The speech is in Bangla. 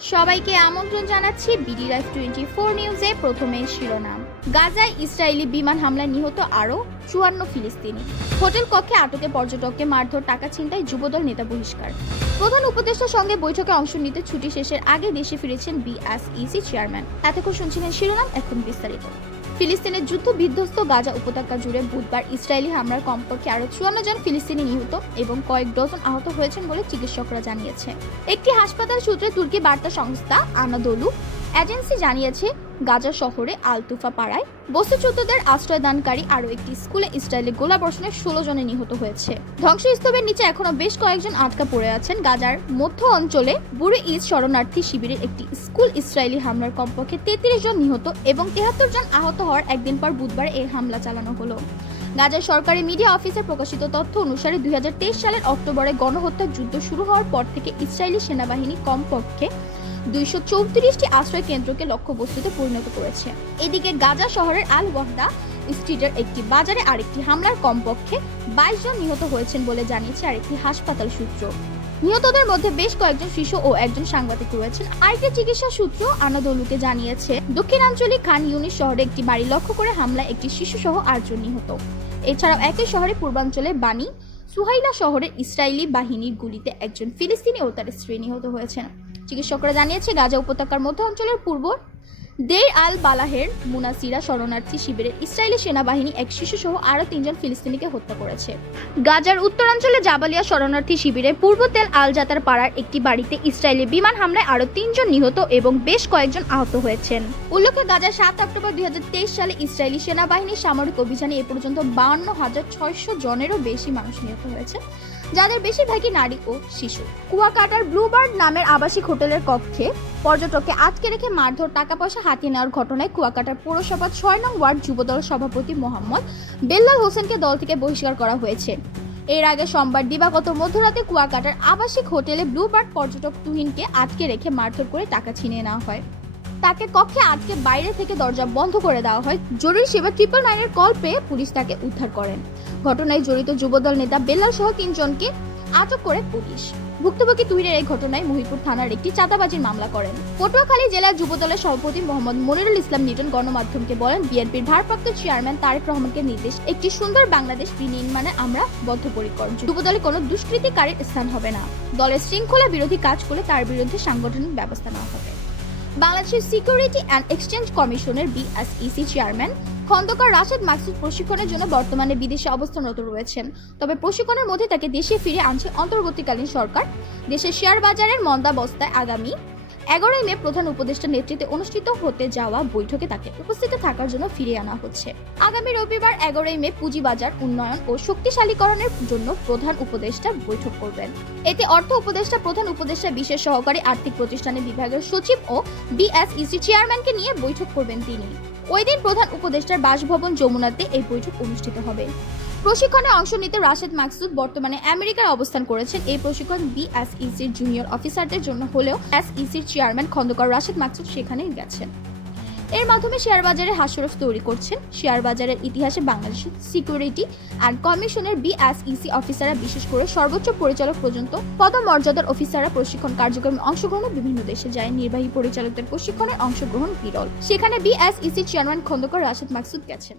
সবাইকে আমন্ত্রণ জানাচ্ছি বিডি লাইফ টোয়েন্টি ফোর নিউজে প্রথমে শিরোনাম। গাজায় ইসরায়েলি বিমান হামলায় নিহত আরও চুয়ান্ন ফিলিস্তিনি। হোটেল কক্ষে আটকে পর্যটককে মারধর, টাকা ছিনতাই, যুবদল নেতা বহিষ্কার। প্রধান উপদেষ্টার সঙ্গে বৈঠকে অংশ নিতে ছুটি শেষের আগে দেশে ফিরেছেন বিএসইসি চেয়ারম্যান। এতক্ষণ শুনছিলেন শিরোনাম, এখন বিস্তারিত। ফিলিস্তিনের যুদ্ধ বিধ্বস্ত গাজা উপত্যকা জুড়ে বুধবার ইসরায়েলি হামলার কমপক্ষে আরও চুয়ান্ন জন ফিলিস্তিনি নিহত এবং কয়েক ডজন আহত হয়েছেন বলে চিকিৎসকরা জানিয়েছে। একটি হাসপাতাল সূত্রে তুর্কি বার্তা সংস্থা আনাদোলু এজেন্সি জানিয়েছে, গাজা শহরে আলতুফা পাড়ায় বস্তুচ্যুতদের আশ্রয়দানকারী আরও একটি স্কুলে ইসরায়েলি গোলাবর্ষণে ষোলো জনে নিহত হয়েছে। ধ্বংসস্তূপের নিচে এখনও বেশ কয়েকজন আটকা পড়ে আছেন। গাজার মধ্য অঞ্চলে বুড়ি ইজ শরণার্থী শিবিরের একটি স্কুল ইসরায়েলি হামলার কমপক্ষে তেত্রিশ জন নিহত এবং তেহাত্তর জন আহত হওয়ার একদিন পর বুধবার এই হামলা চালানো হলো। গাজার সরকারি মিডিয়া অফিসে প্রকাশিত তথ্য অনুসারে দুই হাজার তেইশ সালের অক্টোবরে গণহত্যার যুদ্ধ শুরু হওয়ার পর থেকে ইসরায়েলি সেনাবাহিনী কমপক্ষে দুইশো চৌত্রিশটি আশ্রয় কেন্দ্রকে লক্ষ্যবস্তুতে পরিণত করেছে। এদিকে গাজা শহরের আল ওয়াহদা স্ট্রিটের একটি বাজারে আরেকটি হামলার কমপক্ষে বাইশ জন নিহত হয়েছেন বলে জানিয়েছে আরেকটি হাসপাতাল সূত্র। নিহতদের মধ্যে বেশ কয়েকজন শিশু ও একজন সাংবাদিক রয়েছেন। আরেকটি চিকিৎসা সূত্র আনাদলুকে জানিয়েছে, দক্ষিণাঞ্চলিক খান ইউনিস শহরে একটি বাড়ি লক্ষ্য করে হামলায় একটি শিশু সহ আটজন নিহত। এছাড়াও একই শহরে পূর্বাঞ্চলে বানি সুহাইলা শহরের ইসরায়েলি বাহিনীর গুলিতে একজন ফিলিস্তিনি ও তার স্ত্রী নিহত হয়েছেন। চিকিৎসকরা জানিয়েছে, গাজা উপত্যকার মধ্য অঞ্চলের পূর্ব দের আল বালাহের মুনাসিরা শরণার্থী শিবিরের ইসরায়েলি সেনাবাহিনী এক শিশু সহ আরও তিনজন ফিলিস্তিনিকে হত্যা করেছে। গাজার উত্তরাঞ্চলে জাবালিয়া শরণার্থী শিবিরের পূর্ব তেল আল জাতার পাড়ার একটি বাড়িতে ইসরায়েলি বিমান হামলায় আরও তিনজন নিহত এবং বেশ কয়েকজন আহত হয়েছেন। উল্লেখ্য, গাজার সাত অক্টোবর দুই হাজার তেইশ সালে ইসরায়েলি সেনাবাহিনীর সামরিক অভিযানে এ পর্যন্ত বান্ন হাজার ছয়শো জনেরও বেশি মানুষ নিহত হয়েছে। যাদের বেশিরভাগই নারী ও শিশু। কুয়াকাটার ব্লুবার্ড নামের আবাসিক হোটেলের কক্ষে পর্যটককে আটকে রেখে মারধর টাকা পয়সা হাতিয়ে নেওয়ার ঘটনায় কুয়াকাটার পৌরসভার ছয় নং ওয়ার্ড যুবদল সভাপতি মোহাম্মদ বেল্লাল হোসেনকে দল থেকে বহিষ্কার করা হয়েছে। এর আগে সোমবার দিবাগত মধ্যরাতে কুয়াকাটার আবাসিক হোটেলে ব্লুবার্ড পর্যটক তুহিনকে আটকে রেখে মারধর করে টাকা ছিনিয়ে নেওয়া হয়। তাকে কক্ষে আটকে বাইরে থেকে দরজা বন্ধ করে দেওয়া হয়। জরুরি সেবা ট্রিপল নাইনের কল পেয়ে পুলিশ তাকে উদ্ধার করেন। ঘটনায় জড়িত যুবদল নেতা বেল্লাল সহ তিনজনকে আটক করে পুলিশ। ভুক্তভোগী তুহিনের এই ঘটনায় মহিপুর থানার একটি চাঁদাবাজির মামলা করেন। পটুয়াখালী জেলার যুবদলের সভাপতি মোহাম্মদ মনিরুল ইসলাম নিটন গণমাধ্যমকে বলেন, বিএনপির ভারপ্রাপ্ত চেয়ারম্যান তারেক রহমানকে নির্দেশ, একটি সুন্দর বাংলাদেশ বিনির্মাণে আমরা বদ্ধপরিকর। যুবদলে কোনো দুষ্কৃতিকারীর স্থান হবে না। দলের শৃঙ্খলা বিরোধী কাজ করলে তার বিরুদ্ধে সাংগঠনিক ব্যবস্থা নেওয়া হবে। বাংলাদেশের সিকিউরিটি অ্যান্ড এক্সচেঞ্জ কমিশনের বিএসইসি চেয়ারম্যান খন্দকার রাশেদ মাকসুদ প্রশিক্ষণের জন্য বর্তমানে বিদেশে অবস্থানরত রয়েছেন। তবে প্রশিক্ষণের মধ্যে তাকে দেশে ফিরে আনছে অন্তর্বর্তীকালীন সরকার। দেশের শেয়ার বাজারের মন্দাবস্থায় আগামী এগারোই মে প্রধান উপদেষ্টার নেতৃত্বে অনুষ্ঠিত হতে যাওয়া বৈঠকে তাকে উপস্থিত থাকার জন্য ফিরে আনা হচ্ছে। আগামী রবিবার এগারোই মে পুঁজিবাজার উন্নয়ন ও শক্তিশালীকরণের জন্য প্রধান উপদেষ্টা বৈঠক করবেন। এতে অর্থ উপদেষ্টা, প্রধান উপদেষ্টা, বিশেষ সহকারী আর্থিক প্রতিষ্ঠানের বিভাগের সচিব ও বিএসইসি চেয়ারম্যানকে নিয়ে বৈঠক করবেন তিনি। ওই দিন প্রধান উপদেষ্টার বাসভবন যমুনাতে এই বৈঠক অনুষ্ঠিত হবে। প্রশিক্ষণে অংশ নিতে রাশেদ মাকসুদ বর্তমানে আমেরিকায় অবস্থান করেছেন। এই প্রশিক্ষণ বিএসইসির জুনিয়র অফিসারদের জন্য হলেও এসইসির চেয়ারম্যান খন্দকার রাশেদ মাকসুদ সেখানে গেছেন। এর মাধ্যমে শেয়ার বাজারে হাসরফ তৈরি করছেন। শেয়ার বাজারের ইতিহাসে বাংলাদেশের সিকিউরিটি অ্যান্ড কমিশনের বিএসইসি অফিসাররা বিশেষ করে সর্বোচ্চ পরিচালক পর্যন্ত পদমর্যাদার অফিসাররা প্রশিক্ষণ কার্যক্রমে অংশগ্রহণে বিভিন্ন দেশে যায়। নির্বাহী পরিচালকদের প্রশিক্ষণে অংশগ্রহণ বিরল। সেখানে বিএসইসি চেয়ারম্যান খন্দকার রাশেদ মাকসুদ গেছেন।